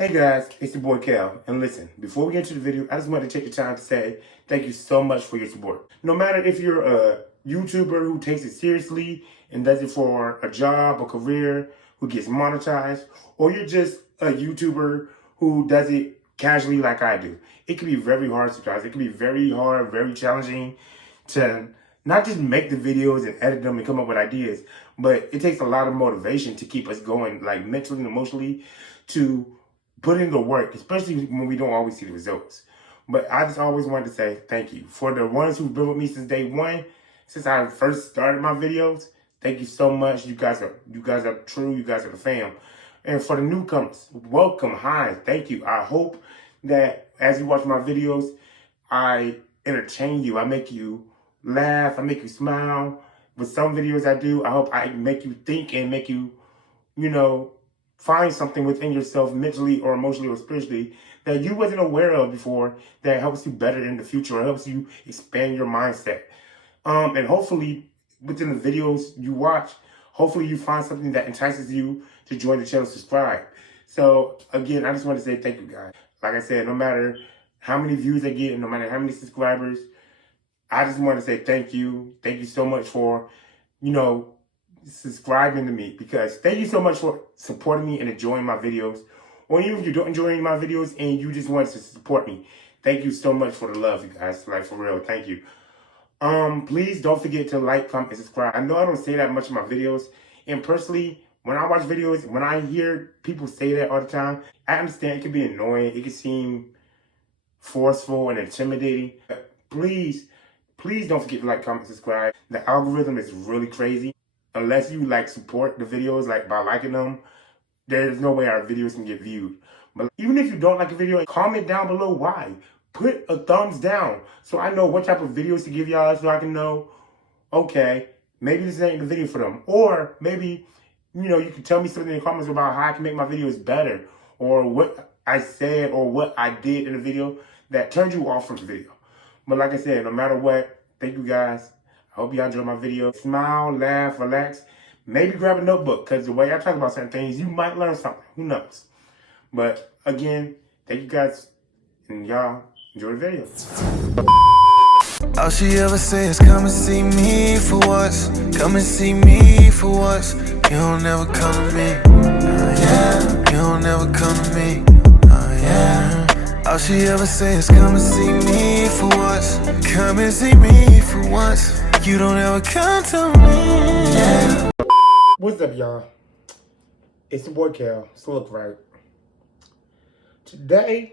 Hey guys, it's your boy Cal, and listen, before we get into the video, I just want to take the time to say thank you so much for your support. No matter if you're a YouTuber who takes it seriously and does it for a job, a career, who gets monetized, or you're just a YouTuber who does it casually like I do. It can be very hard sometimes. It can be very hard, very challenging to not just make the videos and edit them and come up with ideas, but it takes a lot of motivation to keep us going, like mentally and emotionally, to put in the work, especially when we don't always see the results. But I just always wanted to say thank you. For the ones who've been with me since day one, since I first started my videos, thank you so much. You guys are true, you guys are the fam. And for the newcomers, welcome, hi, thank you. I hope that as you watch my videos, I entertain you, I make you laugh, I make you smile. With some videos I do, I hope I make you think and make you, find something within yourself mentally or emotionally or spiritually that you wasn't aware of before that helps you better in the future or helps you expand your mindset. And hopefully within the videos you watch, hopefully you find something that entices you to join the channel, subscribe. So again, I just want to say thank you guys. Like I said, no matter how many views I get and no matter how many subscribers, I just want to say thank you. Thank you so much for, subscribing to me, because thank you so much for supporting me and enjoying my videos. Or even if you don't enjoy my videos and you just want to support me, thank you so much for the love, you guys. Like, for real, thank you. Please don't forget to like, comment, and subscribe. I know I don't say that much in my videos, and personally, when I watch videos, when I hear people say that all the time, I understand it can be annoying, it can seem forceful and intimidating. But please don't forget to like, comment, subscribe. The algorithm is really crazy. Unless you support the videos by liking them, there's no way our videos can get viewed. But even if you don't like a video, comment down below why. Put a thumbs down so I know what type of videos to give y'all, so I can know, okay, maybe this ain't the video for them. Or maybe, you can tell me something in the comments about how I can make my videos better, or what I said or what I did in the video that turned you off from the video. But like I said, no matter what, thank you guys. I hope y'all enjoy my video. Smile, laugh, relax. Maybe grab a notebook, because the way I talk about certain things, you might learn something. Who knows? But again, thank you guys, and y'all enjoy the video. All she ever say is come and see me for once. Come and see me for once. You don't ever come to me. Yeah. You don't ever come to me. Yeah. All she ever say is come and see me for once. Come and see me for once. You don't ever come to me. Yeah. What's up, y'all? It's your boy Cal. So look, right. Today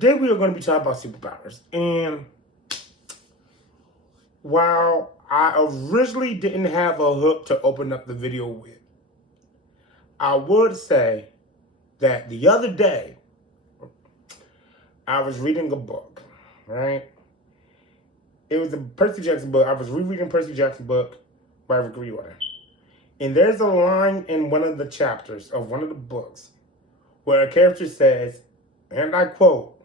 we are going to be talking about superpowers. And while I originally didn't have a hook to open up the video with, I would say that the other day I was reading a book, right? It was a Percy Jackson book. I was rereading Percy Jackson book by Rick Riordan. And there's a line in one of the chapters of one of the books where a character says, and I quote,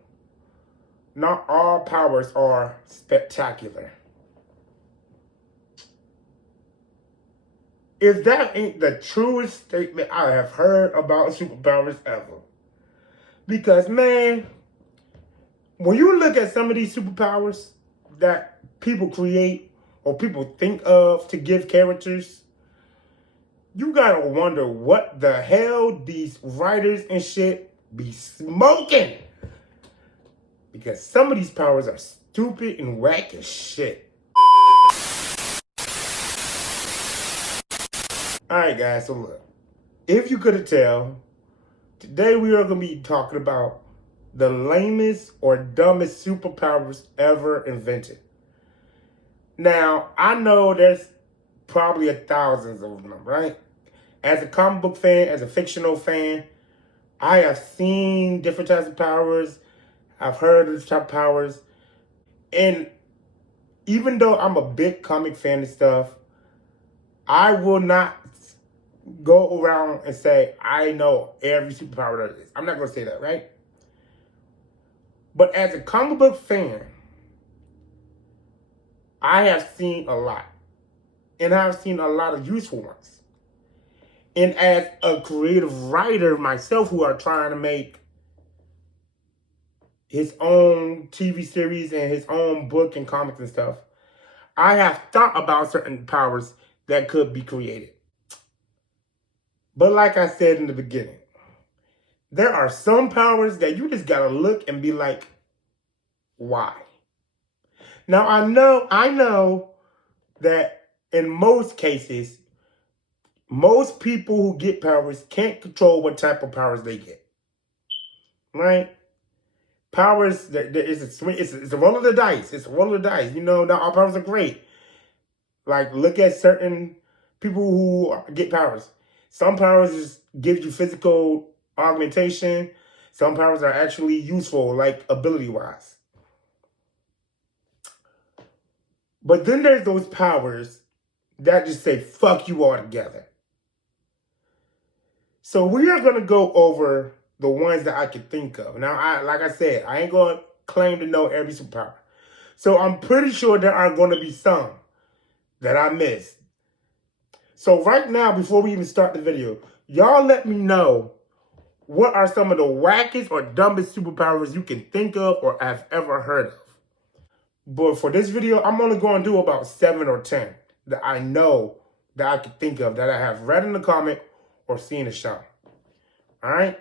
"Not all powers are spectacular." If that ain't the truest statement I have heard about superpowers ever. Because, man, when you look at some of these superpowers that people create or people think of to give characters, you gotta wonder what the hell these writers and shit be smoking. Because some of these powers are stupid and whack as shit. Alright guys, so look. If you couldn't tell, today we are gonna be talking about the lamest or dumbest superpowers ever invented. Now, I know there's probably thousands of them, right? As a comic book fan, as a fictional fan, I have seen different types of powers. I've heard of the type of powers. And even though I'm a big comic fan and stuff, I will not go around and say, I know every superpower there is. I'm not going to say that, right? But as a comic book fan, I have seen a lot. And I've seen a lot of useful ones. And as a creative writer myself who are trying to make his own TV series and his own book and comics and stuff, I have thought about certain powers that could be created. But like I said in the beginning, there are some powers that you just gotta look and be like, why? Now I know that in most cases, most people who get powers can't control what type of powers they get. Right? Powers, it's a roll of the dice. It's a roll of the dice. You know, not all powers are great. Like, look at certain people who get powers. Some powers just give you physical augmentation. Some powers are actually useful, like ability-wise. But then there's those powers that just say, fuck you altogether. So we are going to go over the ones that I can think of. Now, like I said, I ain't going to claim to know every superpower. So I'm pretty sure there are going to be some that I missed. So right now, before we even start the video, y'all let me know what are some of the wackiest or dumbest superpowers you can think of or have ever heard of. But for this video, I'm only going to do about 7 or 10 that I know that I can think of that I have read in the comic or seen a show. All right?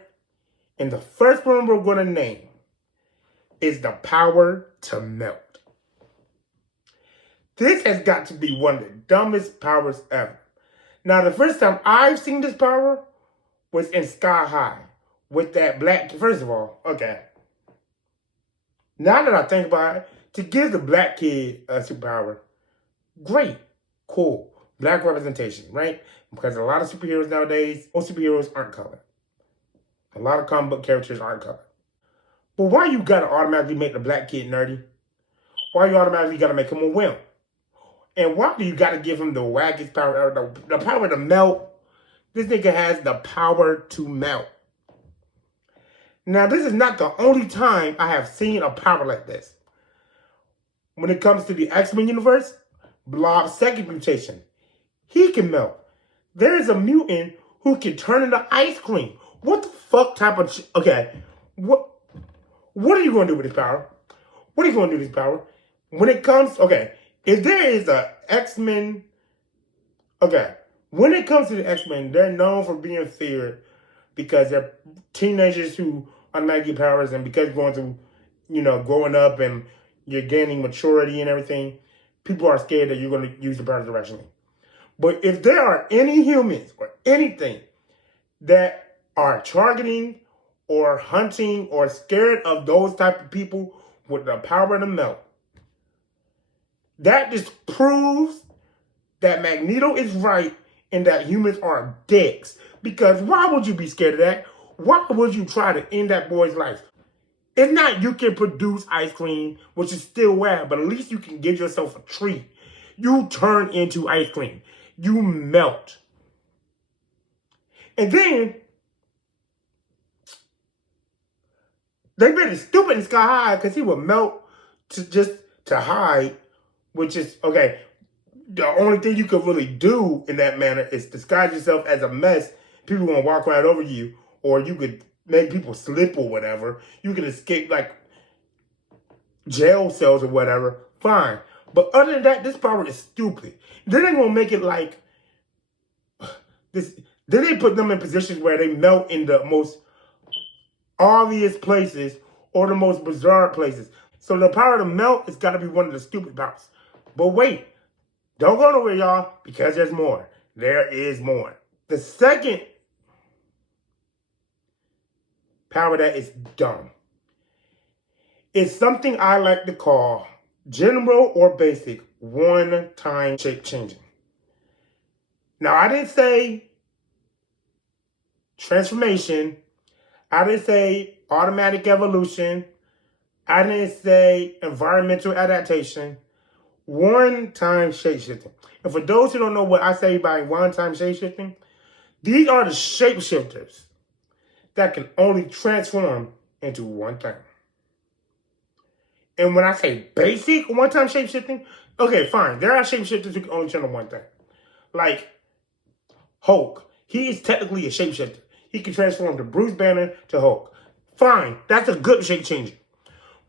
And the first one we're going to name is the power to melt. This has got to be one of the dumbest powers ever. Now, the first time I've seen this power was in Sky High with that black... First of all, okay. Now that I think about it, to give the black kid a superpower, great, cool, black representation, right? Because a lot of superheroes nowadays, most superheroes aren't colored. A lot of comic book characters aren't colored. But why you gotta automatically make the black kid nerdy? Why you automatically gotta make him a wimp? And why do you gotta give him the wackiest power, or the power to melt? This nigga has the power to melt. Now, this is not the only time I have seen a power like this. When it comes to the X-Men universe, Blob's second mutation, he can melt. There is a mutant who can turn into ice cream. What the fuck type of... Okay, what are you going to do with this power? What are you going to do with this power? When it comes... Okay, if there is a X-Men... Okay, when it comes to the X-Men, they're known for being feared because they're teenagers who automatically get powers, and because going through, you know, growing up and you're gaining maturity and everything, people are scared that you're going to use the powers directionally. But if there are any humans or anything that are targeting or hunting or scared of those type of people with the power to melt, that just proves that Magneto is right and that humans are dicks. Because why would you be scared of that? Why would you try to end that boy's life? It's not you can produce ice cream, which is still whack, but at least you can give yourself a treat. You turn into ice cream. You melt. And then, they made it stupid in Sky High because he would melt to hide, which is, okay, the only thing you could really do in that manner is disguise yourself as a mess. People won't walk right over you, or you could make people slip or whatever. You can escape like jail cells or whatever. Fine. But other than that, this power is stupid. Then they're going to make it like this. Then they put them in positions where they melt in the most obvious places or the most bizarre places. So the power to melt has got to be one of the stupid powers. But wait. Don't go nowhere, y'all, because there's more. There is more. The second power that is dumb is something I like to call general or basic one-time shape changing. Now, I didn't say transformation. I didn't say automatic evolution. I didn't say environmental adaptation. One-time shape-shifting. And for those who don't know what I say by one-time shape-shifting, these are the shapeshifters that can only transform into one thing. And when I say basic one-time shape-shifting, okay, fine. There are shapeshifters who can only turn to one thing. Like Hulk. He is technically a shapeshifter. He can transform to Bruce Banner to Hulk. Fine, that's a good shape changer.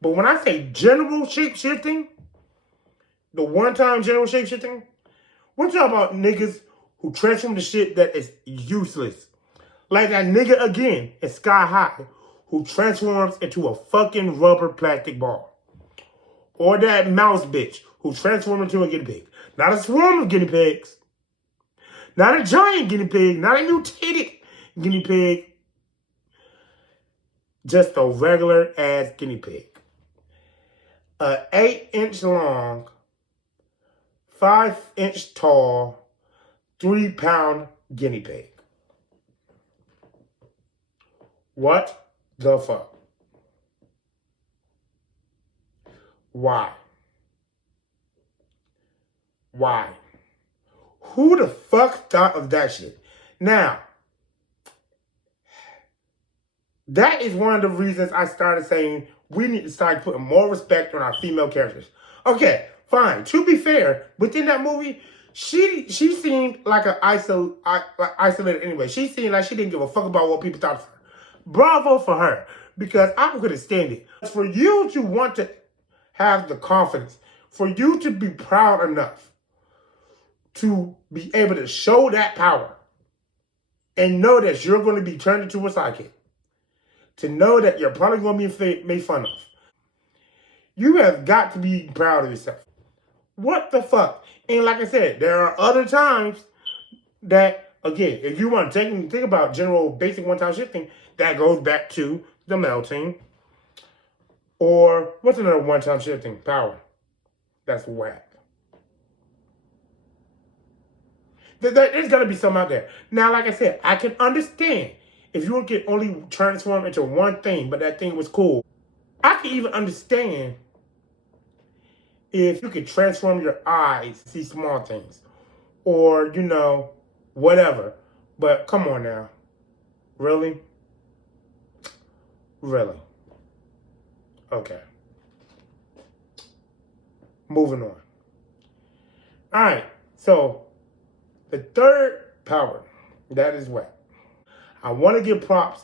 But when I say general shape-shifting, the one-time general shape-shifting, we're talking about niggas who transform to shit that is useless. Like that nigga again in Sky High who transforms into a fucking rubber plastic ball. Or that mouse bitch who transforms into a guinea pig. Not a swarm of guinea pigs. Not a giant guinea pig. Not a mutated guinea pig. Just a regular ass guinea pig. An 8-inch long, 5-inch tall, 3-pound guinea pig. What the fuck? Why? Why? Who the fuck thought of that shit? Now, that is one of the reasons I started saying we need to start putting more respect on our female characters. Okay, fine. To be fair, within that movie, she seemed like an isolated anyway. She seemed like she didn't give a fuck about what people thought of her. Bravo for her, because I couldn't stand it. For you to want to have the confidence, for you to be proud enough to be able to show that power and know that you're going to be turned into a sidekick, to know that you're probably going to be made fun of, you have got to be proud of yourself. What the fuck? And like I said, there are other times that, again, if you want to think about general basic one-time shifting, that goes back to the melting. Or what's another one-time shifting? Power. That's whack. There's got to be something out there. Now, like I said, I can understand if you could only transform into one thing, but that thing was cool. I can even understand if you could transform your eyes to see small things. Or, you know, whatever. But come on now. Really? Really? Okay. Moving on. Alright, so the third power, that is what? I want to give props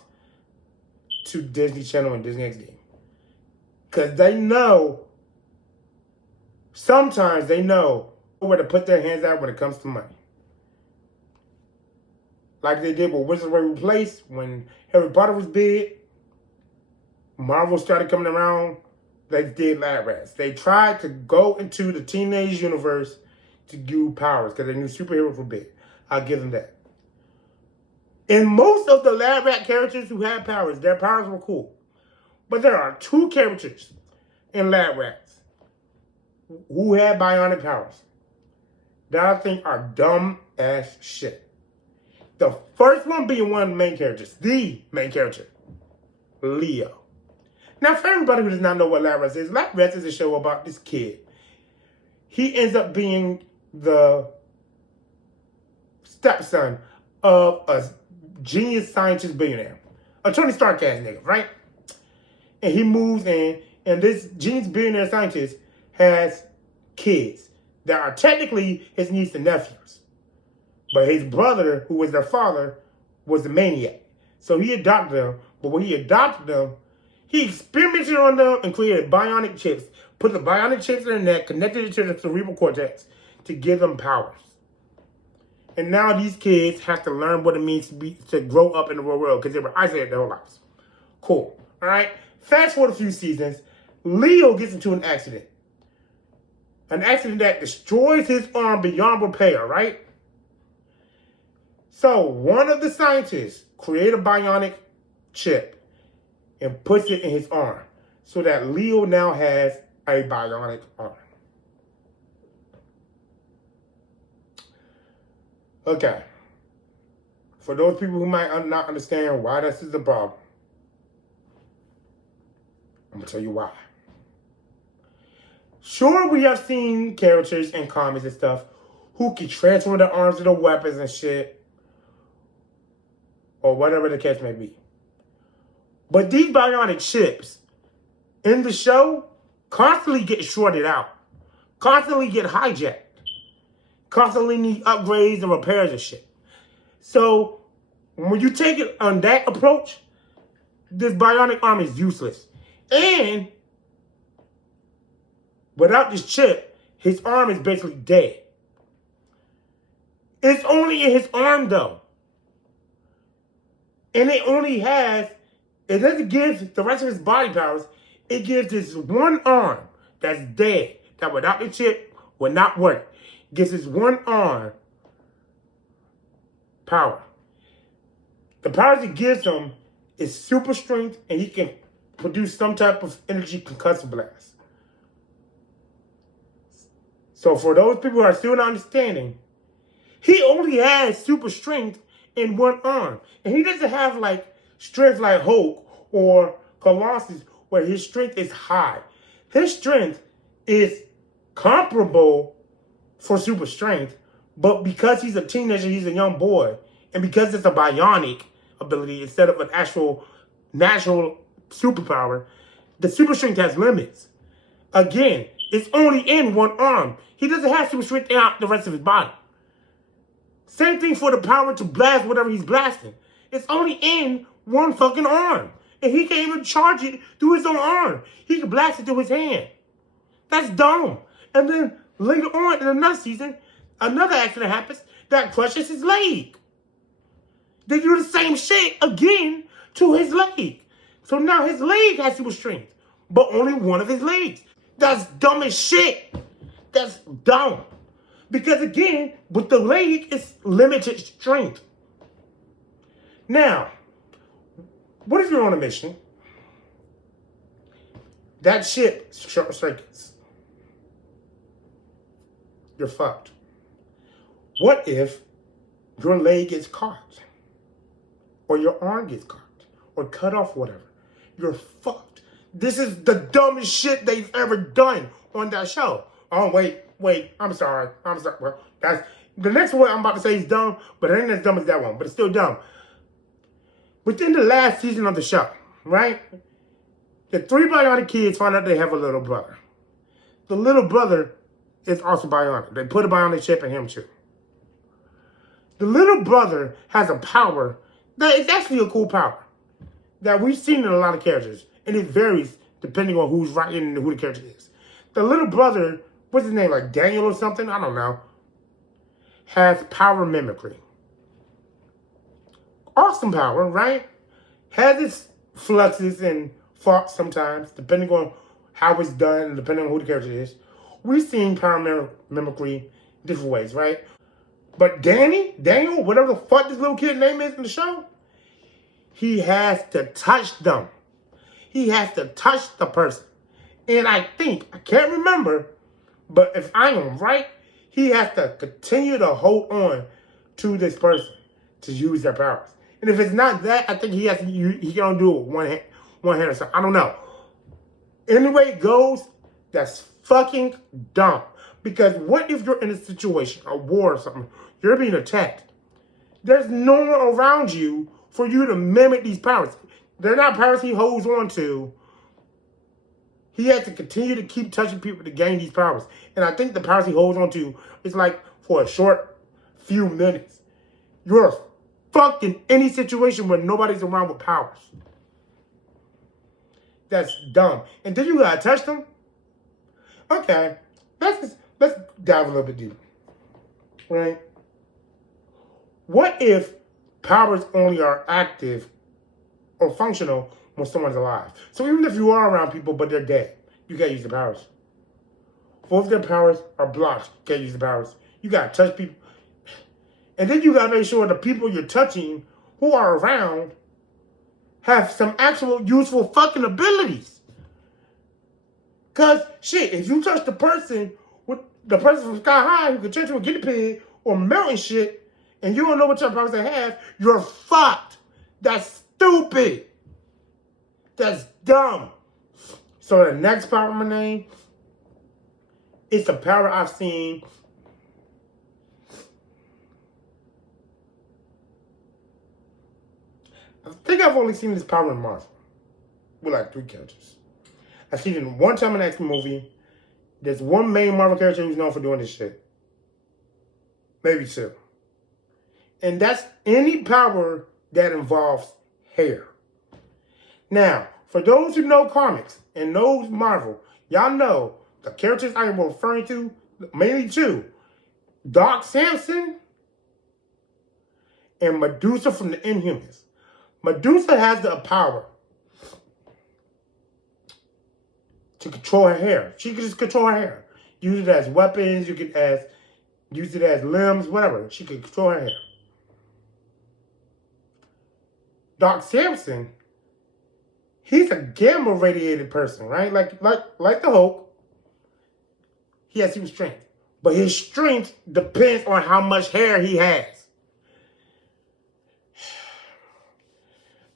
to Disney Channel and Disney XD. Because they know, sometimes they know where to put their hands at when it comes to money. Like they did with Wizards Were Replaced when Harry Potter was big. Marvel started coming around. They did Lab Rats. They tried to go into the teenage universe to do powers because they knew superheroes were big. I'll give them that. And most of the Lab Rat characters who had powers, their powers were cool. But there are two characters in Lab Rats who had bionic powers that I think are dumb as shit. The first one being one of the main characters, the main character, Leo. Now, for everybody who does not know what Lab Rats is a show about this kid. He ends up being the stepson of a genius scientist billionaire. A Tony Stark ass nigga, right? And he moves in, and this genius billionaire scientist has kids that are technically his niece and nephews. But his brother, who was their father, was the maniac. So he adopted them, but when he adopted them, he experimented on them and created bionic chips, put the bionic chips in their neck, connected it to the cerebral cortex to give them powers. And now these kids have to learn what it means to grow up in the real world because they were isolated their whole lives. Cool. All right. Fast forward a few seasons, Leo gets into an accident. An accident that destroys his arm beyond repair, right? So one of the scientists created a bionic chip and puts it in his arm so that Leo now has a bionic arm. Okay. For those people who might not understand why this is a problem, I'm going to tell you why. Sure, we have seen characters in comics and stuff who can transform their arms into weapons and shit, or whatever the case may be. But these bionic chips in the show constantly get shorted out, constantly get hijacked, constantly need upgrades and repairs and shit. So When you take it on that approach, this bionic arm is useless. And without this chip, his arm is basically dead. It's only in his arm, though. And it only has, it doesn't give the rest of his body powers. It gives this one arm that's dead, that without the chip would not work. It gives this one arm power. The powers it gives him is super strength, and he can produce some type of energy concussive blast. So for those people who are still not understanding, he only has super strength in one arm. And he doesn't have like strength like Hulk or Colossus where his strength is high. His strength is comparable for super strength, but because he's a teenager, he's a young boy, and because it's a bionic ability instead of an actual natural superpower, the super strength has limits. Again, it's only in one arm. He doesn't have super strength out the rest of his body. Same thing for the power to blast whatever he's blasting. It's only in one fucking arm. And he can't even charge it through his own arm. He can blast it through his hand. That's dumb. And then later on in another season, another accident happens that crushes his leg. They do the same shit again to his leg. So now his leg has super strength, but only one of his legs. That's dumb as shit. That's dumb. Because again, with the leg, it's limited strength. Now, what if you're on a mission? That ship short circuits. You're fucked. What if your leg gets caught? Or your arm gets caught? Or cut off, whatever? You're fucked. This is the dumbest shit they've ever done on that show. Oh, wait. I'm sorry. Well, that's the next one I'm about to say is dumb, but it ain't as dumb as that one, but it's still dumb. Within the last season of the show, right? The three bionic kids find out they have a little brother. The little brother is also bionic. They put a bionic chip in him too. The little brother has a power that is actually a cool power that we've seen in a lot of characters, and it varies depending on who's writing and who the character is. The little brother, what's his name, like Daniel or something? I don't know. Has power mimicry. Awesome power, right? Has its fluxes and faults sometimes, depending on how it's done and depending on who the character is. We've seen power mimicry different ways, right? But Daniel, whatever the fuck this little kid's name is in the show, he has to touch them. He has to touch the person. And I can't remember, but if I am right, he has to continue to hold on to this person to use their powers. And if it's not that, I think he can only do it with one hand or something. I don't know. Anyway it goes, that's fucking dumb. Because what if you're in a situation, a war or something, you're being attacked. There's no one around you for you to mimic these powers. They're not powers he holds on to. He has to continue to keep touching people to gain these powers. And I think the powers he holds on to is like for a short few minutes. You're fucked in any situation where nobody's around with powers. That's dumb. And then you gotta touch them? Okay. Let's dive a little bit deeper. Right? What if powers only are active or functional when someone's alive? So even if you are around people but they're dead, you can't use the powers. Or if their powers are blocked, you can't use the powers. You gotta touch people. And then you gotta make sure the people you're touching who are around have some actual useful fucking abilities. Cause shit, if you touch the person from Sky High who can turn to a guinea pig or melt and shit, and you don't know what type of powers they have, you're fucked. That's stupid. That's dumb. So the next power in my name, it's a power I've seen. I think I've only seen this power in Marvel with like 3 characters. I've seen it one time in an X-Men movie. There's one main Marvel character who's known for doing this shit. Maybe 2. And that's any power that involves hair. Now, for those who know comics and knows Marvel, y'all know the characters I am referring to, mainly two, Doc Samson and Medusa from the Inhumans. Medusa has the power to control her hair. She can just control her hair. Use it as weapons, you can use it as limbs, whatever. She can control her hair. Doc Samson, he's a gamma radiated person, right? Like the Hulk. He has super strength. But his strength depends on how much hair he has.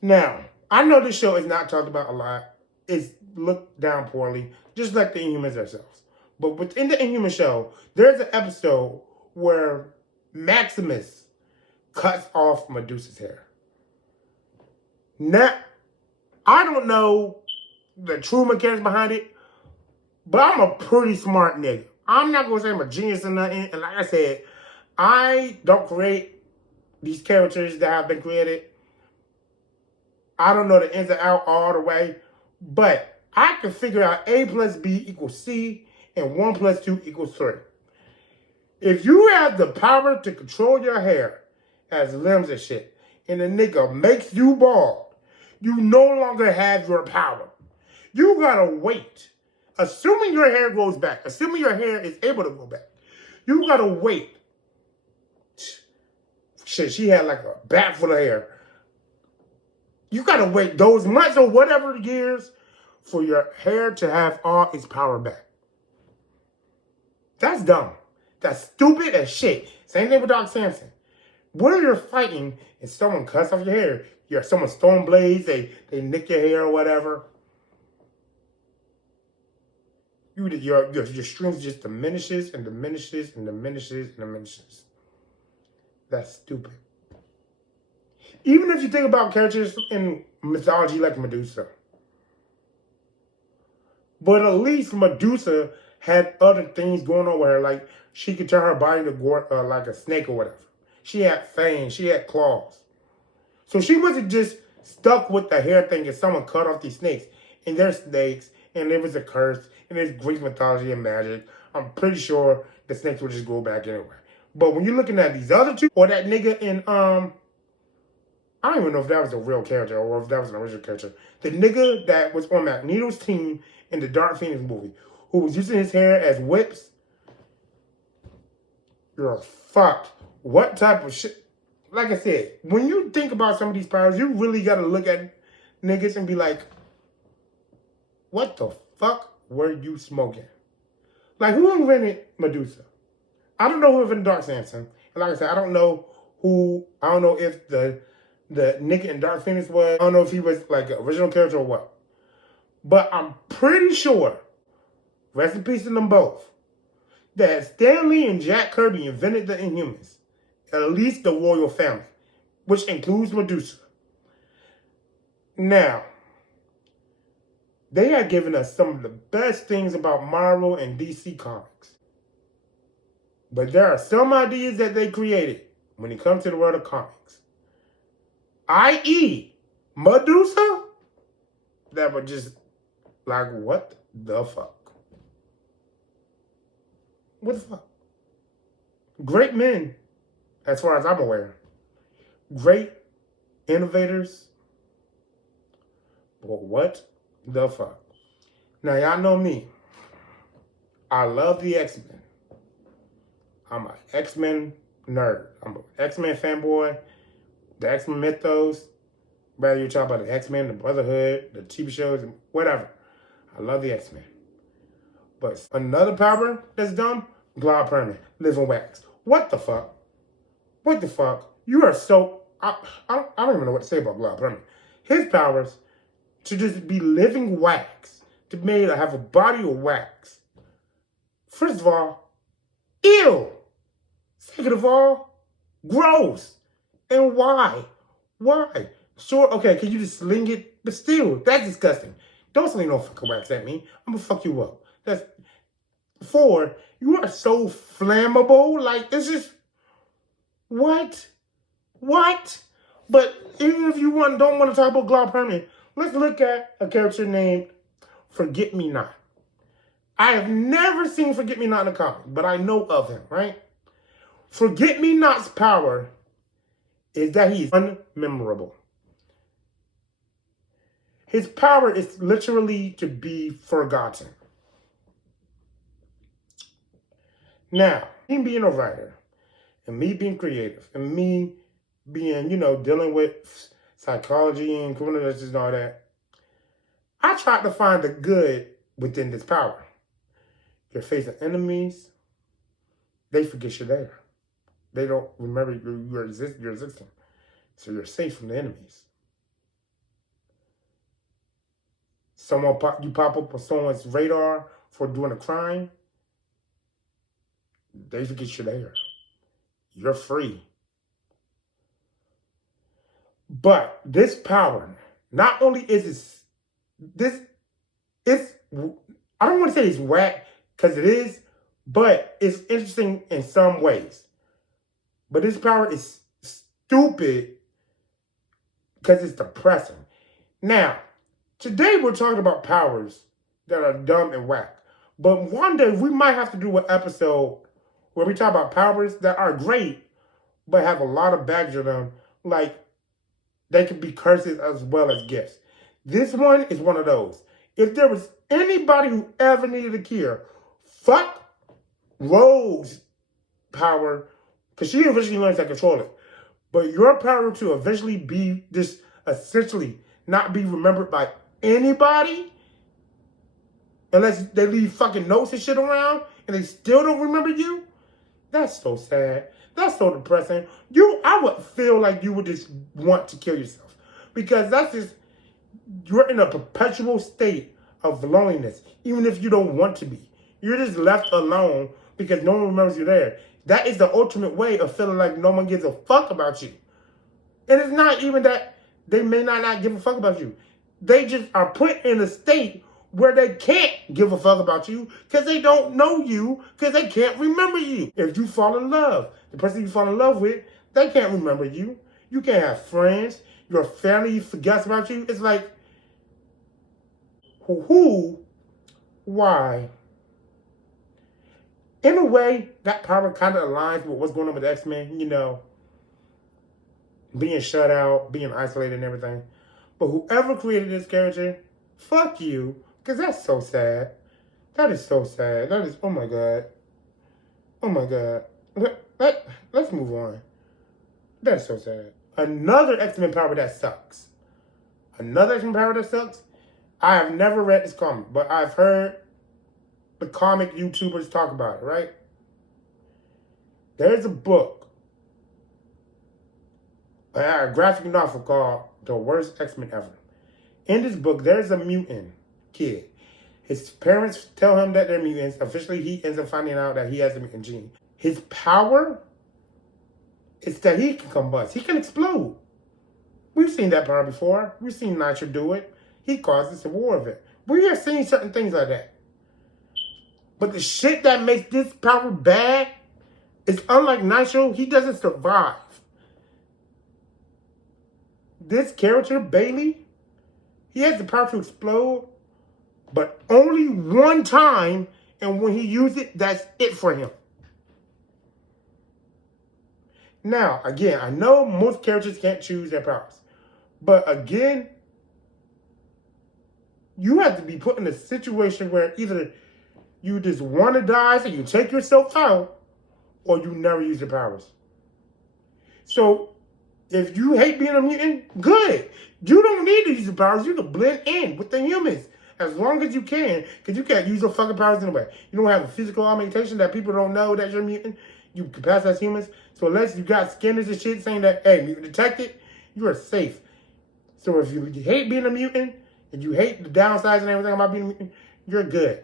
Now, I know this show is not talked about a lot. It's looked down poorly, just like the Inhumans themselves. But within the Inhuman show, there's an episode where Maximus cuts off Medusa's hair. Now, I don't know the true mechanics behind it, but I'm a pretty smart nigga. I'm not going to say I'm a genius or nothing. And like I said, I don't create these characters that have been created. I don't know the ins and outs all the way. But I can figure out A plus B equals C and 1 plus 2 equals 3. If you have the power to control your hair as limbs and shit, and a nigga makes you bald, you no longer have your power. You gotta wait. Assuming your hair grows back, assuming your hair is able to go back, you gotta wait. Shit, she had like a bat full of hair. You gotta wait those months or whatever years for your hair to have all its power back. That's dumb. That's stupid as shit. Same thing with Doc Samson. What if you're fighting and someone cuts off your hair? Someone's throwing blades, they nick your hair or whatever. Your strength just diminishes and diminishes and diminishes and diminishes. That's stupid. Even if you think about characters in mythology like Medusa. But at least Medusa had other things going on with her. Like she could turn her body to like a snake or whatever. She had fangs. She had claws. So she wasn't just stuck with the hair thing and someone cut off these snakes. And they're snakes. And there was a curse. And there's Greek mythology and magic. I'm pretty sure the snakes would just go back anyway. But when you're looking at these other two, or that nigga in, I don't even know if that was a real character or if that was an original character. The nigga that was on Magneto's team in the Dark Phoenix movie, who was using his hair as whips. You're fucked. What type of shit? Like I said, when you think about some of these powers, you really got to look at niggas and be like, what the fuck were you smoking? Like, who invented Medusa? I don't know who invented Dark Samson. And like I said, I don't know if the nigga in Dark Phoenix was. I don't know if he was like an original character or what. But I'm pretty sure, rest in peace to them both, that Stan Lee and Jack Kirby invented the Inhumans. At least the royal family, which includes Medusa. Now, they have given us some of the best things about Marvel and DC Comics. But there are some ideas that they created when it comes to the world of comics. i.e. Medusa, that were just like, what the fuck? What the fuck? Great men, as far as I'm aware. Great innovators. But what the fuck? Now, y'all know me. I love the X-Men. I'm an X-Men nerd. I'm an X-Men fanboy. The X-Men mythos. Whether you talk about the X-Men, the Brotherhood, the TV shows, whatever. I love the X-Men. But another power that's dumb, Glide Permanent, living wax. What the fuck? What the fuck? You are so... I don't even know what to say about Glide Permanent. His powers to just be living wax. To have a body of wax. First of all, ew. Second of all, gross. And why? Why? Sure, okay, can you just sling it? But still, that's disgusting. Don't sling no fucking wax at me. I'm gonna fuck you up. That's... 4, you are so flammable. Like, it's just... What? What? But even if you don't want to talk about Glob Herman, let's look at a character named Forget-Me-Not. I have never seen Forget-Me-Not in a comic, but I know of him, right? Forget-Me-Not's power is that he's unmemorable. His power is literally to be forgotten. Now, me being a writer, and me being creative, and me being, dealing with psychology and criminal justice and all that, I tried to find the good within this power. You're facing enemies, they forget you're there. They don't remember you're existing. So you're safe from the enemies. You pop up on someone's radar for doing a crime, they forget you're there. You're free. But this power, not only is it's I don't want to say it's whack, because it is, but it's interesting in some ways. But this power is stupid because it's depressing. Now, today we're talking about powers that are dumb and whack. But one day we might have to do an episode where we talk about powers that are great, but have a lot of baggage on them. Like, they could be curses as well as gifts. This one is one of those. If there was anybody who ever needed a cure, fuck Rogue's power, because she eventually learns to control it. But your power to eventually be this, essentially not be remembered by anybody, unless they leave fucking notes and shit around, and they still don't remember you, that's so sad. That's so depressing. I would feel like you would just want to kill yourself. Because you're in a perpetual state of loneliness, even if you don't want to be. You're just left alone because no one remembers you there. That is the ultimate way of feeling like no one gives a fuck about you. And it's not even that they may not give a fuck about you. They just are put in a state where they can't give a fuck about you because they don't know you, because they can't remember you. If you fall in love, the person you fall in love with, they can't remember you. You can't have friends. Your family forgets about you. It's like, who, why? In a way, that power kind of aligns with what's going on with X-Men, being shut out, being isolated and everything. But whoever created this character, fuck you. Because that's so sad. That is so sad. That is, oh my God. Oh my God. Let's move on. That's so sad. Another X-Men power that sucks. Another X-Men power that sucks. I have never read this comic, but I've heard the comic YouTubers talk about it, right? There's a book, a graphic novel called The Worst X-Men Ever. In this book, there's a mutant kid. His parents tell him that they're mutants. Officially, he ends up finding out that he has a mutant gene. His power is that he can combust. He can explode. We've seen that power before. We've seen Nitro do it. He causes a war of it. We have seen certain things like that. But the shit that makes this power bad is, unlike Nitro, he doesn't survive. This character, Bailey, he has the power to explode, but only one time, and when he uses it, that's it for him. Now, again, I know most characters can't choose their powers, but again, you have to be put in a situation where either you just want to die so you take yourself out, or you never use your powers. So, if you hate being a mutant, good. You don't need to use your powers. You can blend in with the humans as long as you can, because you can't use your fucking powers anyway. You don't have a physical augmentation that people don't know that you're a mutant. You can pass as humans. So unless you got scanners and shit saying that, hey, mutant detected, you are safe. So if you hate being a mutant, and you hate the downsides and everything about being a mutant, you're good.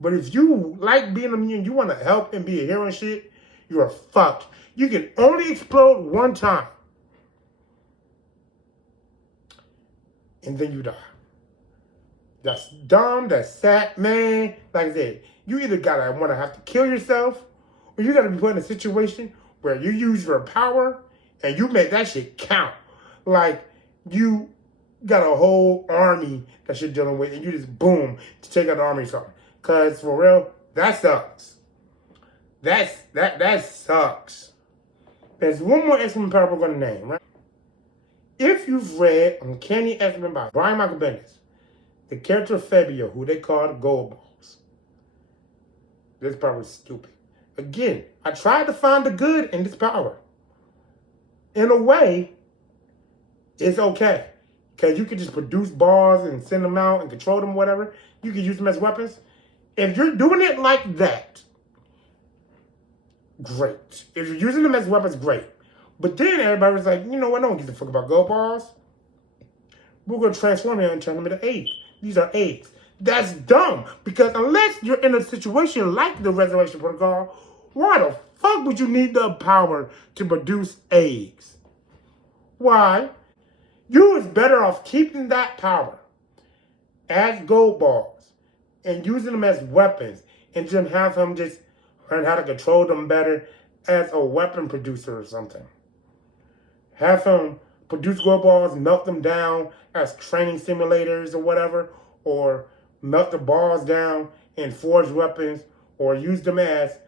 But if you like being a mutant, you want to help and be a hero and shit, you're fucked. You can only explode one time. And then you die. That's dumb, that's sad, man. Like I said, you either gotta have to kill yourself, or you gotta be put in a situation where you use your power and you make that shit count. like you got a whole army that you're dealing with, and you just boom to take out the army something. Cause for real, that sucks. That sucks. There's one more X-Men power we're gonna name, right? If you've read Uncanny X-Men by Brian Michael Bendis, the character Fabio, who they call the Gold Balls, this power is stupid. Again, I tried to find the good in this power. In a way, it's okay. Because you can just produce balls and send them out and control them, whatever. You can use them as weapons. If you're doing it like that, great. If you're using them as weapons, great. But then everybody was like, you know what, no one gives a fuck about gold balls. We're going to transform them and turn them into eggs. These are eggs. That's dumb. Because unless you're in a situation like the Resurrection Protocol, why the fuck would you need the power to produce eggs? Why? You was better off keeping that power as gold balls and using them as weapons and just have him just learn how to control them better as a weapon producer or something. Have him produce gold balls, melt them down as training simulators or whatever, or melt the balls down and forge weapons, or use them as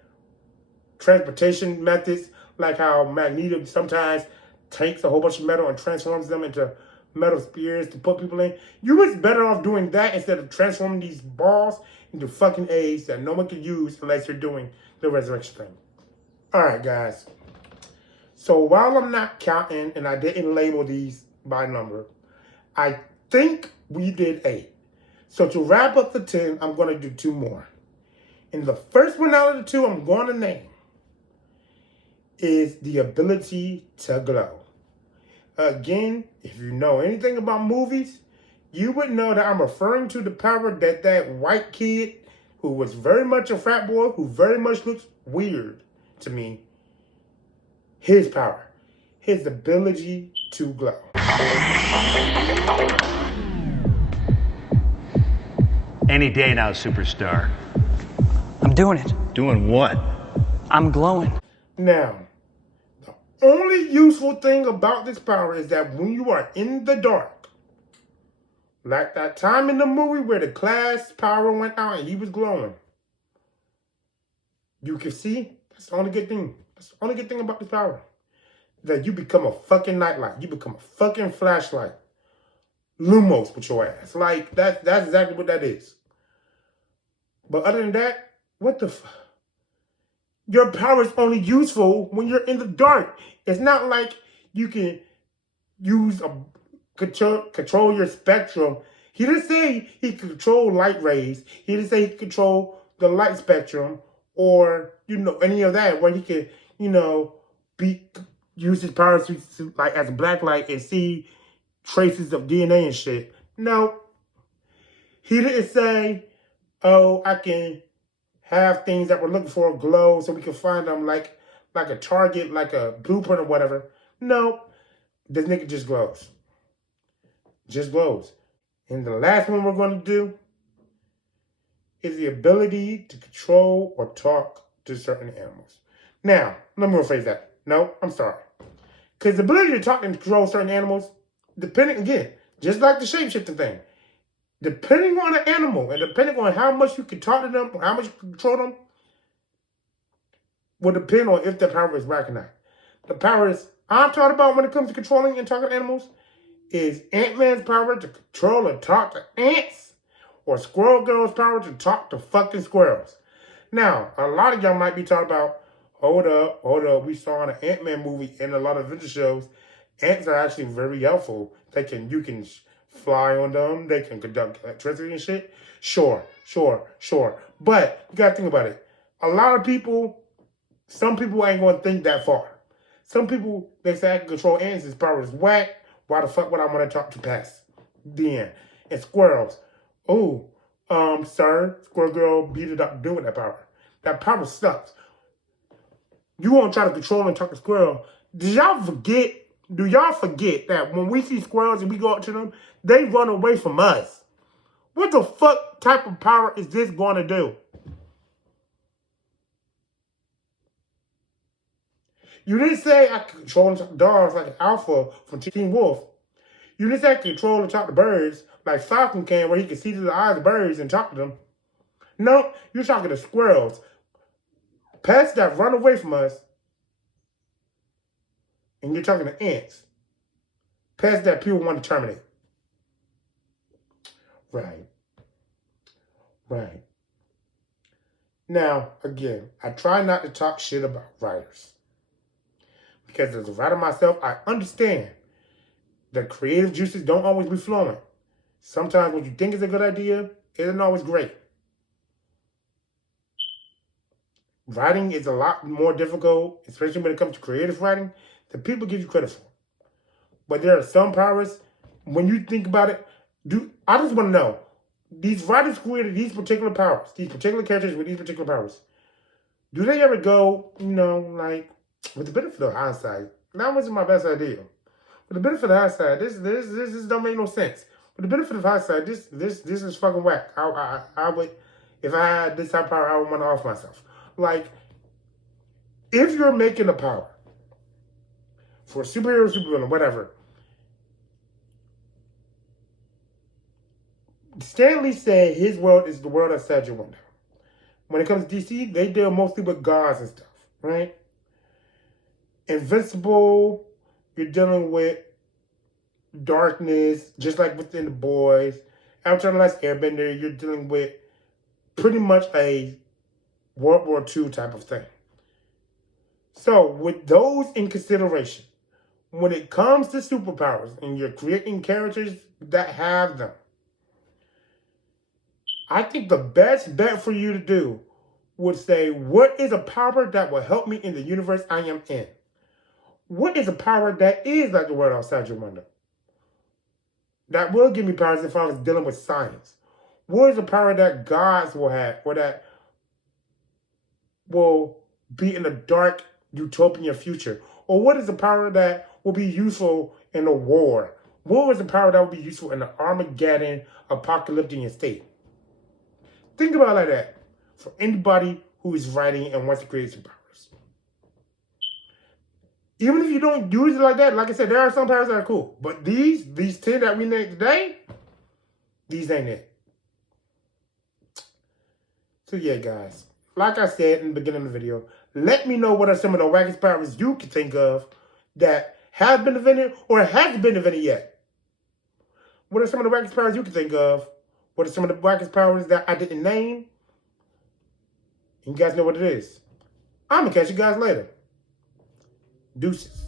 transportation methods, like how Magneto sometimes takes a whole bunch of metal and transforms them into metal spears to put people in. You was better off doing that instead of transforming these balls into fucking eggs that no one can use unless you're doing the resurrection thing. Alright, guys. So while I'm not counting and I didn't label these by number, I think we did 8. So to wrap up the 10, I'm going to do 2 more. And the first one out of the 2 I'm going to name is the ability to glow. Again, if you know anything about movies, you would know that I'm referring to the power that that white kid, who was very much a frat boy, who very much looks weird to me, his power, his ability to glow. Any day now, superstar. I'm doing it. Doing what? I'm glowing. Now, the only useful thing about this power is that when you are in the dark, like that time in the movie where the class power went out and he was glowing, you can see, that's the only good thing. That's the only good thing about this power. That you become a fucking nightlight. You become a fucking flashlight. Lumos with your ass. Like, that's exactly what that is. But other than that, what the fuck? Your power is only useful when you're in the dark. It's not like you can use a control your spectrum. He didn't say he could control light rays. He didn't say he could control the light spectrum or, any of that where he could, use his powers to, like, as a black light and see traces of DNA and shit. No. He didn't say, oh, I can have things that we're looking for glow so we can find them like a target, like a blueprint or whatever. No. This nigga just glows. Just glows. And the last one we're going to do is the ability to control or talk to certain animals. Now, let me rephrase that. No, I'm sorry. Because the ability to talk and control certain animals, depending, again, just like the shapeshifting thing, depending on the animal and depending on how much you can talk to them or how much you can control them, will depend on if the power is whack or not. The powers I'm talking about when it comes to controlling and talking to animals is Ant-Man's power to control and talk to ants, or Squirrel Girl's power to talk to fucking squirrels. Now, a lot of y'all might be talking about, hold up, we saw in an Ant-Man movie and a lot of adventure shows, ants are actually very helpful. You can fly on them, they can conduct electricity and shit. Sure. But you gotta think about it. A lot of people, some people ain't gonna think that far. Some people, they say I can control ants, his power is whack. Why the fuck would I want to talk to pests? The end. And squirrels. Oh, sir, Squirrel Girl beat it up doing that power. That power sucks. You won't try to control and talk to squirrel. Do y'all forget that when we see squirrels and we go up to them, they run away from us? What the fuck type of power is this going to do? You didn't say I could control dogs like Alpha from Teen Wolf. You just have to control and talk to birds like Falcon can, where he can see through the eyes of birds and talk to them. No, you're talking to squirrels. Pests that run away from us. And you're talking to ants. Pests that people want to terminate. Right. Right. Now, again, I try not to talk shit about writers. Because as a writer myself, I understand that creative juices don't always be flowing. Sometimes what you think is a good idea isn't always great. Writing is a lot more difficult, especially when it comes to creative writing, than people give you credit for. But there are some powers, when you think about it, I just want to know, these writers created these particular powers, these particular characters with these particular powers, do they ever go, like, with the benefit of hindsight, that wasn't my best idea. With the benefit of hindsight, this don't make no sense. With the benefit of hindsight, this is fucking whack. I would, if I had this type of power, I would want to off myself. Like, if you're making a power for a superhero, supervillain, whatever, Stan Lee said his world is the world outside your window. When it comes to DC, they deal mostly with gods and stuff, right? Invincible, you're dealing with darkness, just like within the Boys. Avatar: The Last Airbender, you're dealing with pretty much a World War II type of thing. So, with those in consideration, when it comes to superpowers and you're creating characters that have them, I think the best bet for you to do would say, what is a power that will help me in the universe I am in? What is a power that is like the world outside your window? That will give me powers if I was dealing with science. What is a power that gods will have, or that will be in a dark utopian future? Or what is a power that will be useful in a war? What was a power that will be useful in an Armageddon apocalyptic state? Think about it like that for anybody who is writing and wants to create some powers. Even if you don't use it like that, like I said, there are some powers that are cool. But these 10 that we named today, these ain't it. So yeah, guys. Like I said in the beginning of the video, let me know what are some of the wackiest powers you can think of that have been invented or hasn't been invented yet. What are some of the wackiest powers you can think of? What are some of the wackiest powers that I didn't name? And you guys know what it is. I'm going to catch you guys later. Deuces.